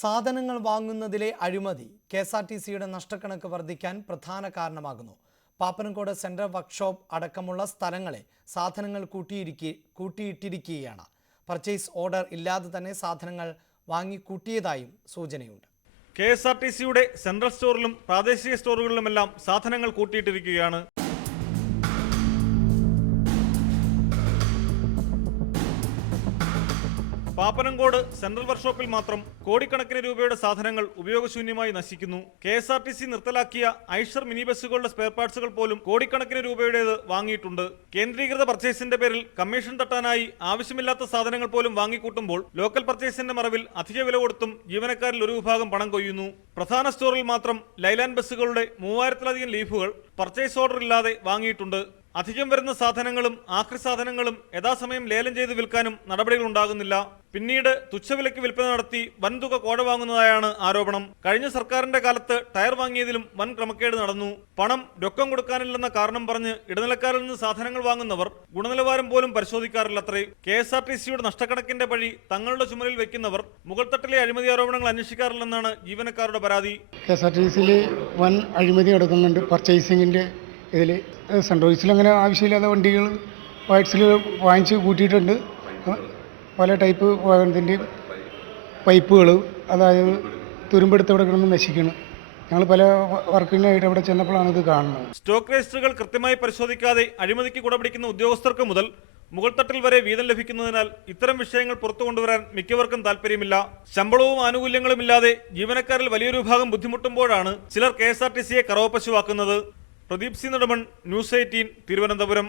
സാധനങ്ങൾ വാങ്ങുന്നതിലെ അഴിമതി കെഎസ്ആർടിസിയുടെ നഷ്ടക്കണക്ക് വർദ്ധിക്കാൻ പ്രധാന കാരണമാകുന്നു. പാപ്പനംകോട് സെൻട്രൽ വർക്ക്ഷോപ്പ് അടക്കമുള്ള സ്ഥലങ്ങളെ സാധനങ്ങൾ കൂട്ടിയിട്ടിരിക്കുകയാണ്. പർച്ചേസ് ഓർഡർ ഇല്ലാതെ തന്നെ സാധനങ്ങൾ വാങ്ങിക്കൂട്ടിയതായും സൂചനയുണ്ട്. കെഎസ്ആർടിസിയുടെ സെൻട്രൽ സ്റ്റോറിലും പ്രാദേശിക സ്റ്റോറുകളിലുമെല്ലാം സാധനങ്ങൾ കൂട്ടിയിട്ടിരിക്കുകയാണ്. പാപ്പനംകോട് സെൻട്രൽ വർക്ക്ഷോപ്പിൽ മാത്രം കോടിക്കണക്കിന് രൂപയുടെ സാധനങ്ങൾ ഉപയോഗശൂന്യമായി നശിക്കുന്നു. കെഎസ്ആർടിസി നിർത്തലാക്കിയ ഐഷർ മിനി ബസ്സുകളുടെ സ്പെയർ പാർട്സുകൾ പോലും കോടിക്കണക്കിന് രൂപയുടേത് വാങ്ങിയിട്ടുണ്ട്. കേന്ദ്രീകൃത പർച്ചേസിന്റെ പേരിൽ കമ്മീഷൻ തട്ടാനായി ആവശ്യമില്ലാത്ത സാധനങ്ങൾ പോലും വാങ്ങിക്കൂട്ടുമ്പോൾ ലോക്കൽ പർച്ചേസിന്റെ മറവിൽ അധിക വില കൊടുത്തും ജീവനക്കാരിൽ ഒരു വിഭാഗം പണം കൊയ്യുന്നു. പ്രധാന സ്റ്റോറിൽ മാത്രം ലൈലാൻഡ് ബസ്സുകളുടെ 3000-ലധികം ലീഫുകൾ പർച്ചേസ് ഓർഡർ ഇല്ലാതെ വാങ്ങിയിട്ടുണ്ട്. അധികം വരുന്ന സാധനങ്ങളും ആക്രി സാധനങ്ങളും യഥാസമയം ലേലം ചെയ്ത് വിൽക്കാനും നടപടികൾ ഉണ്ടാകുന്നില്ല. പിന്നീട് തുച്ഛവിലയ്ക്ക് വിൽപ്പന നടത്തി വൻതുക കോഴ വാങ്ങുന്നതായാണ് ആരോപണം. കഴിഞ്ഞ സർക്കാരിന്റെ കാലത്ത് ടയർ വാങ്ങിയതിലും വൻ ക്രമക്കേട് നടന്നു. പണം രൊക്കം കൊടുക്കാനില്ലെന്ന കാരണം പറഞ്ഞ് ഇടനിലക്കാരിൽ നിന്ന് സാധനങ്ങൾ വാങ്ങുന്നവർ ഗുണനിലവാരം പോലും പരിശോധിക്കാറില്ലത്രേ. കെഎസ്ആർടിസിയുടെ നഷ്ടക്കണക്കിന്റെ പഴി തങ്ങളുടെ ചുമലിൽ വെക്കുന്നവർ മുകൾത്തട്ടിലെ അഴിമതി ആരോപണങ്ങൾ അന്വേഷിക്കാറില്ലെന്നാണ് ജീവനക്കാരുടെ പരാതി. കെഎസ്ആർടിസിയിൽ വൻ അഴിമതി നടക്കുന്നുണ്ട്. പർച്ചേസിങ്ങിന്റെ ഇതിൽ സെൻട്രൽ അങ്ങനെ ആവശ്യമില്ലാത്ത വണ്ടികൾ വൈറ്റ്സിൽ വാങ്ങിച്ച് കൂട്ടിയിട്ടുണ്ട്. പല ടൈപ്പ് വാഹനത്തിൻ്റെ പൈപ്പുകൾ, അതായത് തുരുമ്പെടുത്ത് ഇവിടെ കിടന്ന് നശിക്കണം. ഞങ്ങൾ പല വർക്കിനായിട്ട് അവിടെ ചെന്നപ്പോഴാണ് ഇത് കാണുന്നത്. സ്റ്റോക്ക് രജിസ്റ്ററുകൾ കൃത്യമായി പരിശോധിക്കാതെ അഴിമതിക്ക് കുടപിടിക്കുന്ന ഉദ്യോഗസ്ഥർക്ക് മുതൽ മുകൾത്തട്ടിൽ വരെ വീതം ലഭിക്കുന്നതിനാൽ ഇത്തരം വിഷയങ്ങൾ പുറത്തു കൊണ്ടുവരാൻ മിക്കവർക്കും താല്പര്യമില്ല. ശമ്പളവും ആനുകൂല്യങ്ങളും ഇല്ലാതെ ജീവനക്കാരിൽ വലിയൊരു വിഭാഗം ബുദ്ധിമുട്ടുമ്പോഴാണ് ചിലർ കെഎസ്ആർടിസിയെ കറവപ്പശുവാക്കുന്നത്. Pradeep C Nedumon, news 18, Thiruvananthapuram.